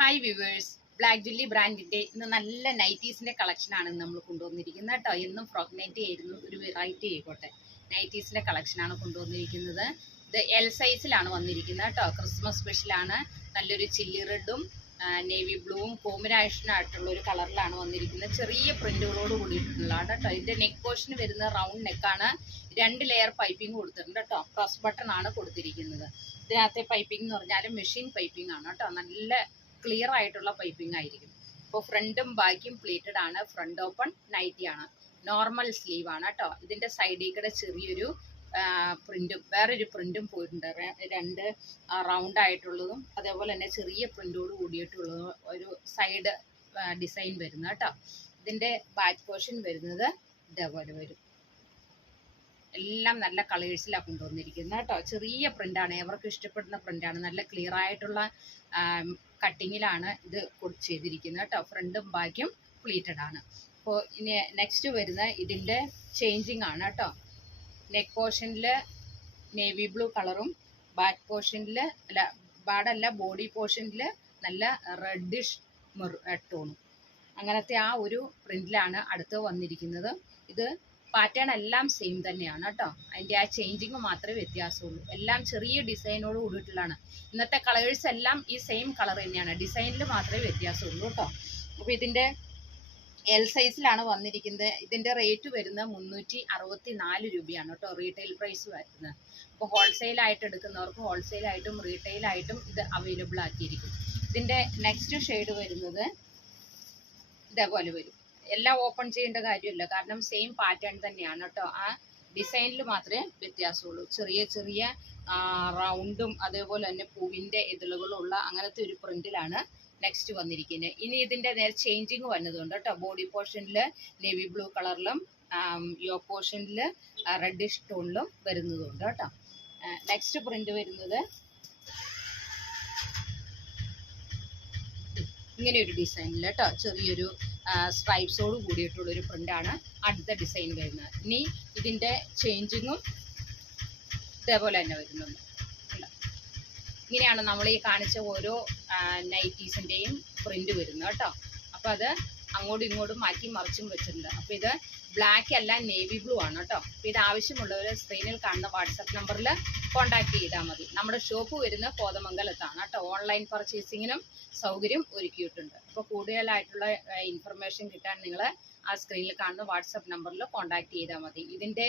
Hi viewers, black ജുല്ലി ബ്രാൻഡിന്റെ ഇന്ന് നല്ല നൈറ്റീസിന്റെ കളക്ഷനാണ് നമ്മൾ കൊണ്ടുവന്നിരിക്കുന്നത് കേട്ടോ. എന്നും ഫ്രോക്ക് നൈറ്റി ആയിരുന്നു, ഒരു വെറൈറ്റി ആയിക്കോട്ടെ. നൈറ്റീസിന്റെ കളക്ഷനാണ് കൊണ്ടുവന്നിരിക്കുന്നത്. ഇത് എൽ സൈസിലാണ് വന്നിരിക്കുന്നത് കേട്ടോ. ക്രിസ്മസ് സ്പെഷ്യലാണ്. നല്ലൊരു ചില്ലി റെഡും നേവി ബ്ലൂവും കോമ്പിനേഷൻ ആയിട്ടുള്ള ഒരു കളറിലാണ് വന്നിരിക്കുന്നത്. ചെറിയ പ്രിന്റുകളോട് കൂടിയിട്ടുള്ളതാണ് കേട്ടോ. ഇതിന്റെ നെക്ക് പോർഷൻ വരുന്ന റൗണ്ട് നെക്കാണ്. 2 ലെയർ പൈപ്പിംഗ് കൊടുത്തിട്ടുണ്ട് കേട്ടോ. ക്രോസ് ബട്ടൺ ആണ് കൊടുത്തിരിക്കുന്നത്. ഇതിനകത്തെ പൈപ്പിംഗ് എന്ന് പറഞ്ഞാൽ മെഷീൻ പൈപ്പിംഗ് ആണ് കേട്ടോ. നല്ല ക്ലിയർ ആയിട്ടുള്ള പൈപ്പിംഗ് ആയിരിക്കും. ഇപ്പോൾ ഫ്രണ്ടും ബാക്കും പ്ലീറ്റഡ് ആണ്. ഫ്രണ്ട് ഓപ്പൺ നൈറ്റി ആണ്. നോർമൽ സ്ലീവ് ആണ് കേട്ടോ. ഇതിന്റെ സൈഡിൽ കൂടെ ചെറിയൊരു പ്രിന്റും വേറൊരു പ്രിന്റും പോയിട്ടുണ്ട്. 2 റൗണ്ട് ആയിട്ടുള്ളതും അതേപോലെ തന്നെ ചെറിയ പ്രിന്റോട് കൂടിയിട്ടുള്ളതും ഒരു സൈഡ് ഡിസൈൻ വരുന്നത് കേട്ടോ. ഇതിന്റെ ബാക്ക് പോർഷൻ വരുന്നത് ഇതേപോലെ വരും. എല്ലാം നല്ല കളേഴ്സിലാണ് കൊണ്ടുവന്നിരിക്കുന്നത് കേട്ടോ. ചെറിയ പ്രിന്റാണ്, എവർക്ക് ഇഷ്ടപ്പെടുന്ന പ്രിന്റാണ്. നല്ല ക്ലിയർ ആയിട്ടുള്ള കട്ടിങ്ങിലാണ് ഇത് ചെയ്തിരിക്കുന്നത് കേട്ടോ. ഫ്രണ്ടും ബാക്കും പ്ലീറ്റഡ് ആണ്. അപ്പോൾ ഇനി നെക്സ്റ്റ് വരുന്ന ഇതിൻ്റെ ചേഞ്ചിങ് ആണ് കേട്ടോ. നെക്ക് പോർഷനിൽ നേവി ബ്ലൂ കളറും ബാക്ക് പോർഷനിൽ ബോഡി പോർഷനിൽ നല്ല റെഡിഷ് ടോണും അങ്ങനത്തെ ആ ഒരു പ്രിന്റിലാണ് അടുത്ത് വന്നിരിക്കുന്നത്. ഇത് പാറ്റേൺ എല്ലാം സെയിം തന്നെയാണ് കേട്ടോ. അതിൻ്റെ ആ ചേഞ്ചിങ് മാത്രമേ വ്യത്യാസമുള്ളൂ. എല്ലാം ചെറിയ ഡിസൈനോട് കൂടിയിട്ടുള്ളതാണ്. ഇന്നത്തെ കളേഴ്സ് എല്ലാം ഈ സെയിം കളർ തന്നെയാണ്, ഡിസൈനിൽ മാത്രമേ വ്യത്യാസമുള്ളൂ കേട്ടോ. അപ്പോൾ ഇതിൻ്റെ എൽ സൈസിലാണ് വന്നിരിക്കുന്നത്. ഇതിൻ്റെ റേറ്റ് വരുന്നത് 364 രൂപയാണ് കേട്ടോ, റീറ്റെയിൽ പ്രൈസ് വരുന്നത്. അപ്പോൾ ഹോൾസെയിലായിട്ട് എടുക്കുന്നവർക്ക് ഹോൾസെയിലായിട്ടും റീറ്റെയിലായിട്ടും ഇത് അവൈലബിൾ ആക്കിയിരിക്കും. ഇതിൻ്റെ നെക്സ്റ്റ് ഷെയ്ഡ് വരുന്നത് ഇതേപോലെ വരും. എല്ലാം ഓപ്പൺ ചെയ്യേണ്ട കാര്യമില്ല, കാരണം സെയിം പാറ്റേൺ തന്നെയാണ് കേട്ടോ. ആ ഡിസൈനിൽ മാത്രമേ വ്യത്യാസമുള്ളൂ. ചെറിയ ചെറിയ റൗണ്ടും അതേപോലെ തന്നെ പൂവിൻ്റെ ഇതളുകളുള്ള അങ്ങനത്തെ ഒരു പ്രിന്റിലാണ് നെക്സ്റ്റ് വന്നിരിക്കുന്നത്. ഇനി ഇതിൻ്റെ നേരെ ചേഞ്ചിങ് വന്നതുകൊണ്ട് കേട്ടോ. ബോഡി പോർഷനിൽ നേവി ബ്ലൂ കളറിലും യോ പോർഷനിൽ റെഡിഷ് ടോണിലും വരുന്നതുകൊണ്ട് കേട്ടോ. നെക്സ്റ്റ് പ്രിന്റ് വരുന്നത് ഇങ്ങനെ ഒരു ഡിസൈനിൽ കേട്ടോ. ചെറിയൊരു സ്ട്രൈപ്സോട് കൂടിയിട്ടുള്ളൊരു പ്രിൻ്റാണ് അടുത്ത ഡിസൈൻ വരുന്നത്. ഇനി ഇതിൻ്റെ ചേഞ്ചിങ്ങും ഇതേപോലെ തന്നെ വരുന്നുണ്ട്. ഇങ്ങനെയാണ് നമ്മൾ ഈ കാണിച്ച ഓരോ നൈറ്റീസിൻ്റെയും പ്രിൻ്റ് വരുന്നത് കേട്ടോ. അപ്പോൾ അത് അങ്ങോട്ടും ഇങ്ങോട്ടും മാറ്റി മറിച്ചും വെച്ചിട്ടുണ്ട്. അപ്പോൾ ഇത് ബ്ലാക്ക് അല്ല, നേവി ബ്ലൂ ആണ് കേട്ടോ. അപ്പോൾ ഇത് ആവശ്യമുള്ളവർ സ്ക്രീനിൽ കാണുന്ന വാട്സപ്പ് നമ്പറിൽ കോൺടാക്ട് ചെയ്താൽ മതി. നമ്മുടെ ഷോപ്പ് വരുന്നത് കോതമംഗലത്താണ് കേട്ടോ. ഓൺലൈൻ പർച്ചേസിങ്ങിനും സൗകര്യം ഒരുക്കിയിട്ടുണ്ട്. അപ്പോൾ കൂടുതലായിട്ടുള്ള ഇൻഫർമേഷൻ കിട്ടാൻ നിങ്ങൾ ആ സ്ക്രീനിൽ കാണുന്ന വാട്സപ്പ് നമ്പറിൽ കോൺടാക്ട് ചെയ്താൽ മതി. ഇതിൻ്റെ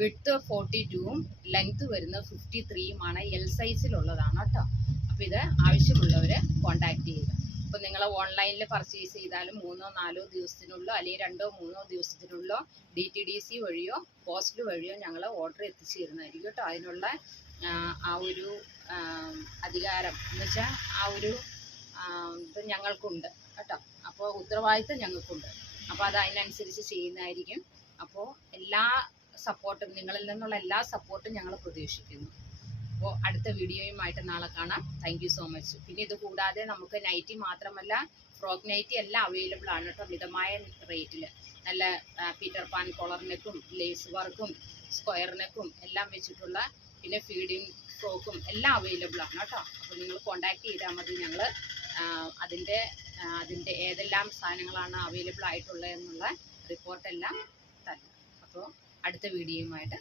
വിഡ്ത്ത് 42ഉം ലെങ്ത് വരുന്നത് 53യുമാണ്. എൽ സൈസിലുള്ളതാണ് കേട്ടോ. അപ്പോൾ ഇത് ആവശ്യമുള്ളവർ കോൺടാക്ട് ചെയ്യുക. അപ്പോൾ നിങ്ങൾ ഓൺലൈനിൽ പർച്ചേസ് ചെയ്താലും 3-4 ദിവസത്തിനുള്ളോ അല്ലെങ്കിൽ 2-3 ദിവസത്തിനുള്ളോ DTDC വഴിയോ പോസ്റ്റ് വഴിയോ ഞങ്ങൾ ഓർഡർ എത്തിച്ചു തരുന്നതായിരിക്കും കേട്ടോ. അതിനുള്ള ആ ഒരു അധികാരം എന്ന് വെച്ചാൽ ആ ഒരു ഇത് ഞങ്ങൾക്കുണ്ട് കേട്ടോ. അപ്പോൾ ഉത്തരവാദിത്തം ഞങ്ങൾക്കുണ്ട്. അപ്പോൾ അത് അതിനനുസരിച്ച് ചെയ്യുന്നതായിരിക്കും. അപ്പോൾ എല്ലാ സപ്പോർട്ടും നിങ്ങളിൽ നിന്നുള്ള എല്ലാ സപ്പോർട്ടും ഞങ്ങൾ പ്രതീക്ഷിക്കുന്നു. അപ്പോൾ അടുത്ത വീഡിയോയുമായിട്ട് നാളെ കാണാം. Thank you so much. പിന്നെ ഇത് കൂടാതെ നമുക്ക് നൈറ്റി മാത്രമല്ല ഫ്രോക്ക് നൈറ്റി എല്ലാം അവൈലബിൾ ആണ് കേട്ടോ. മിതമായ റേറ്റിൽ നല്ല പീറ്റർ പാൻ കോളർ നെക്കും ലേസ് വർക്കും സ്ക്വയർ നെക്കും എല്ലാം വെച്ചിട്ടുള്ള പിന്നെ ഫീഡിങ് ഫ്രോക്കും എല്ലാം അവൈലബിൾ ആണ് കേട്ടോ. അപ്പോൾ നിങ്ങൾ കോൺടാക്ട് ചെയ്താൽ മതി. ഞങ്ങൾ അതിൻ്റെ ഏതെല്ലാം സാധനങ്ങളാണ് അവൈലബിൾ ആയിട്ടുള്ളത് എന്നുള്ള റിപ്പോർട്ടെല്ലാം തരണം. അപ്പോൾ അടുത്ത വീഡിയോയുമായിട്ട്